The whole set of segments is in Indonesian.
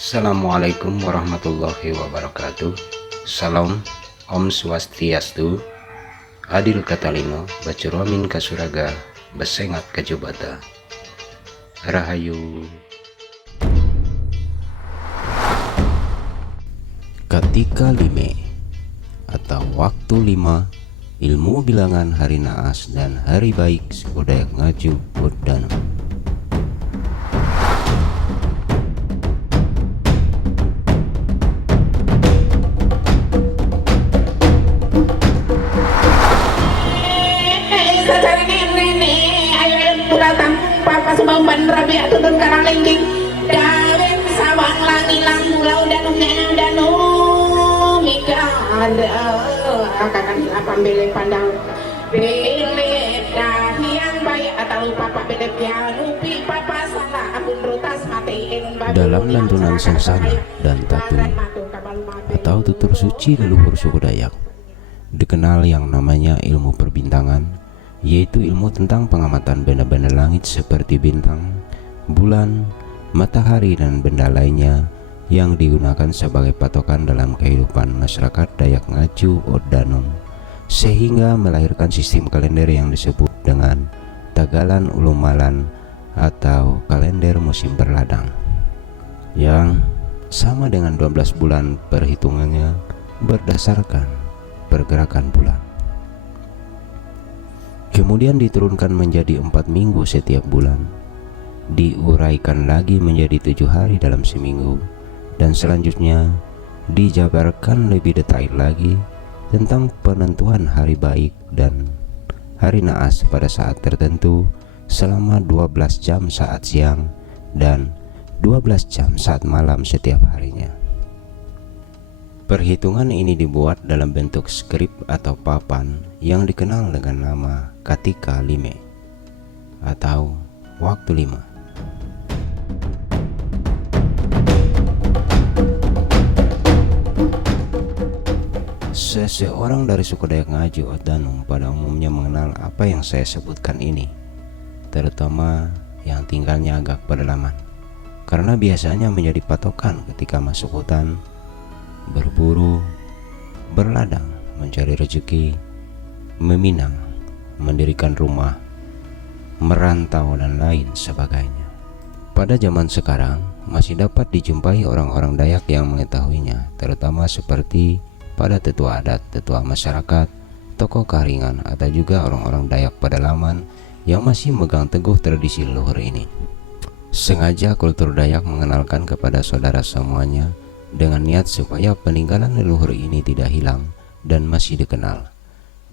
Assalamualaikum warahmatullahi wabarakatuh. Salam, Om Swastiastu, Adil Katalino, Bacuromin Kasuraga, Besengat Kajubata, Rahayu. Ketika lime atau waktu 5, ilmu bilangan hari naas dan hari baik suku Dayak Ngaju Udano. Dalam lantunan sengsara dan tatu atau tutur suci leluhur suku Dayak, dikenal yang namanya ilmu perbintangan, yaitu ilmu tentang pengamatan benda-benda langit seperti bintang, bulan, matahari, dan benda lainnya yang digunakan sebagai patokan dalam kehidupan masyarakat Dayak Ngaju Oddanom, sehingga melahirkan sistem kalender yang disebut dengan Tagalan Ulumalan atau kalender musim berladang, yang sama dengan 12 bulan perhitungannya berdasarkan pergerakan bulan. Kemudian diturunkan menjadi 4 minggu setiap bulan, diuraikan lagi menjadi 7 hari dalam seminggu, dan selanjutnya dijabarkan lebih detail lagi tentang penentuan hari baik dan hari naas pada saat tertentu selama 12 jam saat siang dan 12 jam saat malam setiap harinya. Perhitungan ini dibuat dalam bentuk skrip atau papan yang dikenal dengan nama Katika Lime atau waktu 5. Seseorang dari suku Dayak Ngaju Oddanom pada umumnya mengenal apa yang saya sebutkan ini, terutama yang tinggalnya agak pedalaman, karena biasanya menjadi patokan ketika masuk hutan, berburu, berladang, mencari rezeki, meminang, mendirikan rumah, merantau, dan lain sebagainya. Pada zaman sekarang masih dapat dijumpai orang-orang Dayak yang mengetahuinya, terutama seperti pada tetua adat, tetua masyarakat, tokoh karingan, atau juga orang-orang Dayak pedalaman yang masih megang teguh tradisi leluhur ini. Sengaja kultur Dayak mengenalkan kepada saudara semuanya dengan niat supaya peninggalan leluhur ini tidak hilang dan masih dikenal.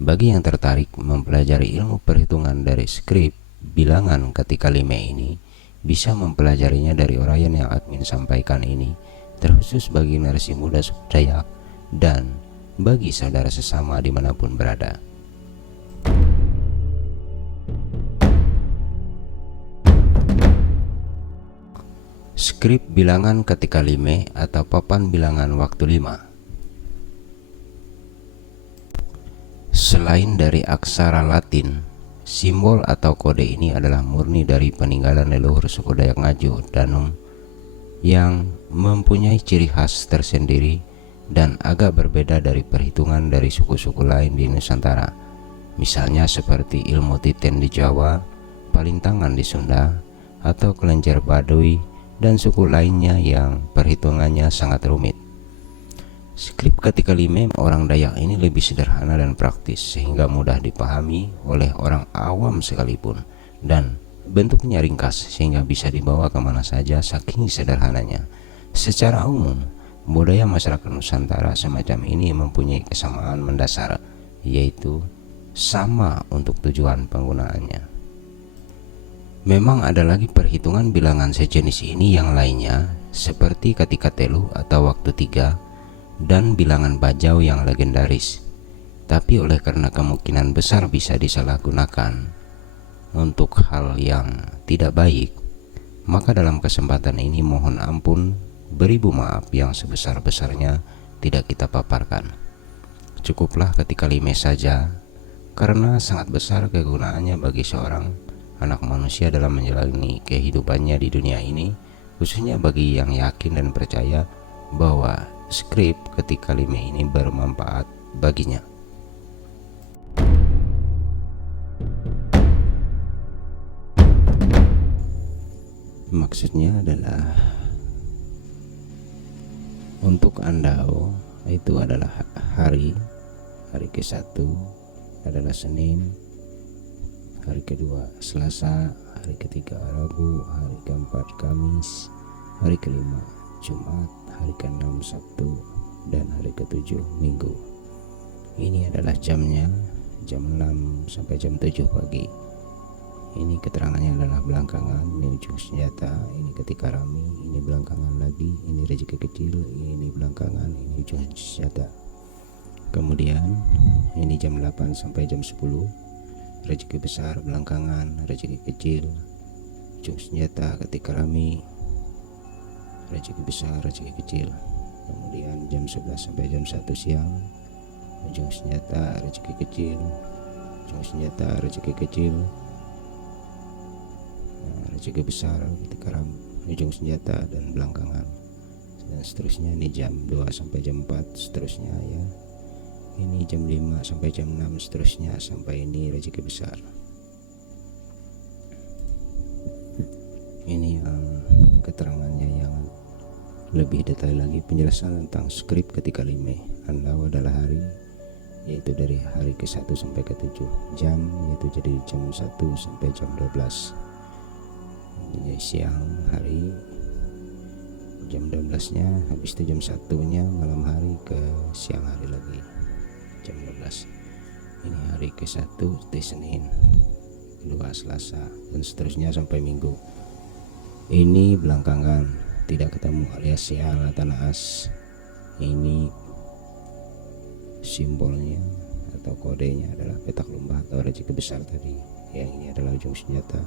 Bagi yang tertarik mempelajari ilmu perhitungan dari skrip bilangan ketika lime ini, bisa mempelajarinya dari uraian yang admin sampaikan ini, terkhusus bagi generasi muda suku Dayak dan bagi saudara sesama dimanapun berada. Skrip bilangan ketika lime atau papan bilangan waktu 5. Selain dari aksara Latin, simbol atau kode ini adalah murni dari peninggalan leluhur suku Dayak Ngaju Oddanom yang mempunyai ciri khas tersendiri dan agak berbeda dari perhitungan dari suku-suku lain di Nusantara, misalnya seperti ilmu titen di Jawa, palintangan di Sunda, atau kelenjar Baduy dan suku lainnya yang perhitungannya sangat rumit. Skrip ketika lime orang Dayak ini lebih sederhana dan praktis, sehingga mudah dipahami oleh orang awam sekalipun, dan bentuknya ringkas sehingga bisa dibawa kemana saja saking sederhananya. Secara umum, budaya masyarakat Nusantara semacam ini mempunyai kesamaan mendasar, yaitu sama untuk tujuan penggunaannya. Memang ada lagi perhitungan bilangan sejenis ini yang lainnya, seperti ketika telu atau waktu 3 dan bilangan bajau yang legendaris, tapi oleh karena kemungkinan besar bisa disalahgunakan untuk hal yang tidak baik, maka dalam kesempatan ini mohon ampun, beribu maaf yang sebesar-besarnya tidak kita paparkan. Cukuplah ketika lime saja, karena sangat besar kegunaannya bagi seorang anak manusia dalam menjalani kehidupannya di dunia ini khususnya bagi yang yakin dan percaya bahwa skrip ketika lime ini bermanfaat baginya. Maksudnya adalah untuk Andau itu adalah hari ke-1 adalah Senin, hari kedua Selasa, hari ketiga Rabu, hari keempat Kamis, hari kelima Jumat, hari keenam Sabtu, dan hari ketujuh Minggu. Ini adalah jamnya, jam 6 sampai jam 7 pagi. Ini keterangannya adalah belakangan, ini ujung senjata, ini ketika rami, ini belakangan lagi, ini rezeki kecil, ini belakangan, ini ujung senjata. Kemudian ini jam 8 sampai jam 10, rezeki besar belakangan, rezeki kecil, ujung senjata ketika rami, rezeki besar, rezeki kecil. Kemudian jam 11 sampai jam 1 siang, ujung senjata, rezeki kecil, ujung senjata, rezeki kecil, rezeki besar ketika ujung senjata, dan belakangan, dan seterusnya. Ini jam 2 sampai jam 4 seterusnya ya. Ini jam 5 sampai jam 6 seterusnya, sampai ini rezeki besar. Ini keterangannya yang lebih detail lagi, penjelasan tentang skrip ketika lime. Andau adalah hari, yaitu dari hari ke-1 sampai ke-7, jam yaitu jadi jam 1 sampai jam 12. Jadi siang hari jam 12 nya, habis itu jam 1 nya malam hari ke siang hari lagi jam 12. Ini hari ke-1 di Senin, kedua Selasa, dan seterusnya sampai Minggu. Ini belakangan tidak ketemu alias sial atau naas. Ini simbolnya atau kodenya adalah petak lembah atau rezeki besar tadi. Yang ini adalah ujung senjata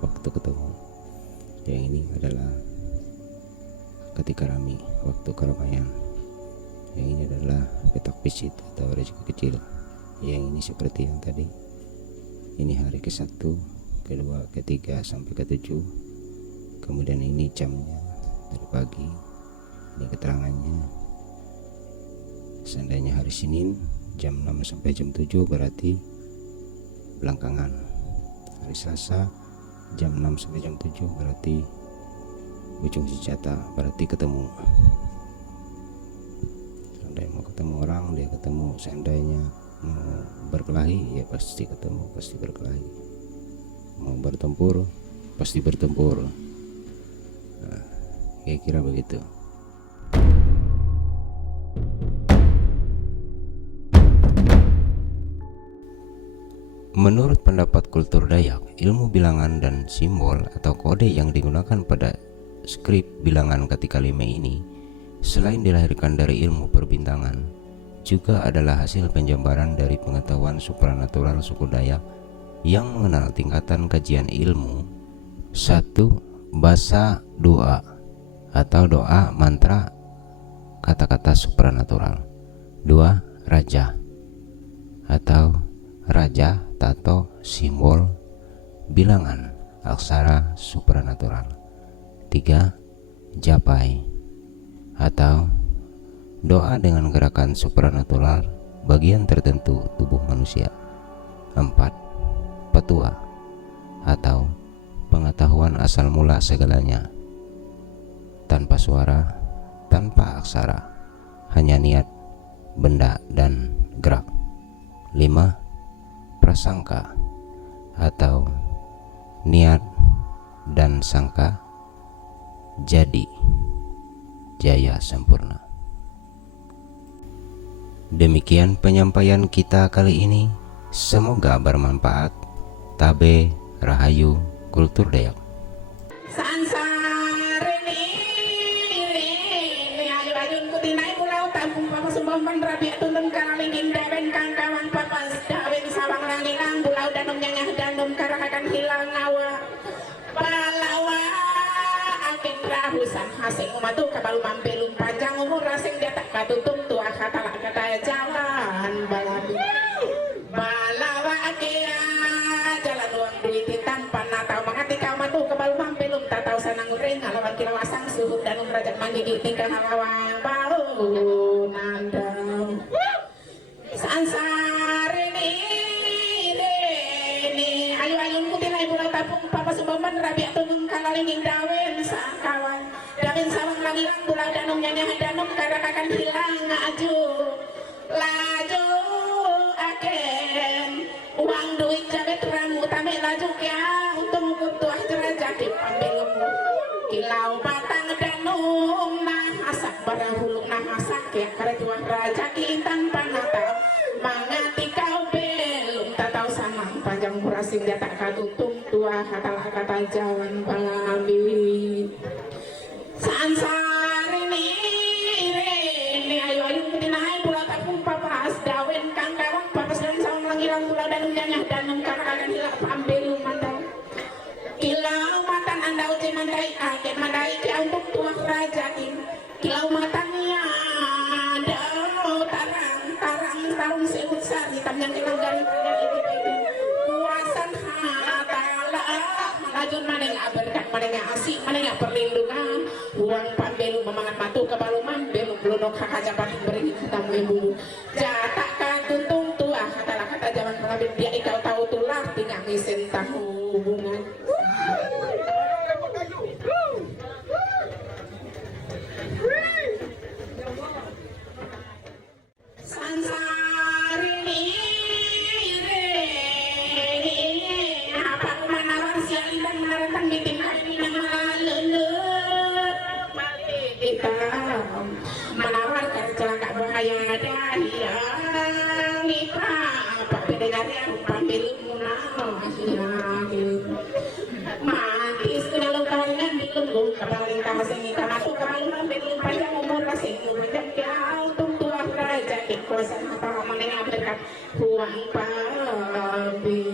waktu ketemu. Yang ini adalah ketika rami, waktu keramaian. Yang ini adalah petak pisit atau rezeki kecil. Yang ini seperti yang tadi. Ini hari ke-1, kedua, ketiga sampai ke-7. Kemudian ini jamnya dari pagi. Ini keterangannya. Seandainya hari Senin jam 6 sampai jam 7 berarti belakangan. Hari Selasa jam 6 sampai jam 7 berarti ujung senjata, berarti ketemu. Seandainya mau ketemu orang, dia ketemu. Seandainya mau berkelahi, ya pasti ketemu, pasti berkelahi. Mau bertempur, pasti bertempur. Nah, kira-kira begitu. Menurut pendapat kultur Dayak, ilmu bilangan dan simbol atau kode yang digunakan pada skrip bilangan ketika lime ini, selain dilahirkan dari ilmu perbintangan, juga adalah hasil penjabaran dari pengetahuan supranatural suku Dayak yang mengenal tingkatan kajian ilmu. 1. Bahasa doa atau doa mantra kata-kata supranatural. 2. Raja atau raja tato simbol bilangan aksara supranatural. 3. Japai atau doa dengan gerakan supranatural bagian tertentu tubuh manusia. 4. Petua atau pengetahuan asal mula segalanya, tanpa suara, tanpa aksara, hanya niat, benda, dan gerak. 5. Prasangka atau niat dan sangka jadi jaya sempurna. Demikian penyampaian kita kali ini, semoga bermanfaat. Tabe Rahayu Kultur Dayak. Asing umatu kabalu mampelum panjang umur rasing dia tak katutum tua kata jalan balawa akia jalan luang duit tanpa natau mangati kau matu kabalu mampelum tak tahu sanang uring alawan kilawasang suhuk dan umrajak mandigi tingkah halawang bau nandang sansari ni ayu-ayun kutilai pulau tapung papa sumbaman rabi atungeng kalalinging dawen sakawan dawen sawang langilang pulau danung nyanyi danung karakakan hilang aju laju aken uang duit jabe terang utame laju kya untung kutuah jerajak dipambelemu kilau batang danung nah asak barang huluk nah asak ya karetuan raja intan panata mangati kau belum tak tahu samang panjang murasing dia tak katutung tua kata jawan pangami sansari ni ayu-ayu kutinahai pulau tapung papas dawen kang kawang papas dan sawang langilang pulau danung nyanyah danung karakan hilap ambelu mandau kilau matan anda uji mandai akhir mandai kia untuk tua rajakin kilau matannya tarung seut sari tamyan kilang garing kuasan hatala lajun maneng berkat maneng asik maneng perlindungan uang pambelu memangat matu kebalu mambelu belunok hakajapan beri hitam lembu jatak kan tuntung tua kata jaman pengabit dia ikau tahu tulah tinggal ngisen tahu hubungan sansari ni apa manawar siang dan menarantang bitin hari nama lelet balik kita menawar celaka bahaya dari yang kita apa bedanya yang pambil munau mati sekali kalian dilunggu kepaling kasih kita masuk kepaling belum panjang umur kasih umur jauh tua raja kuasa apa menengah berkat uang pabi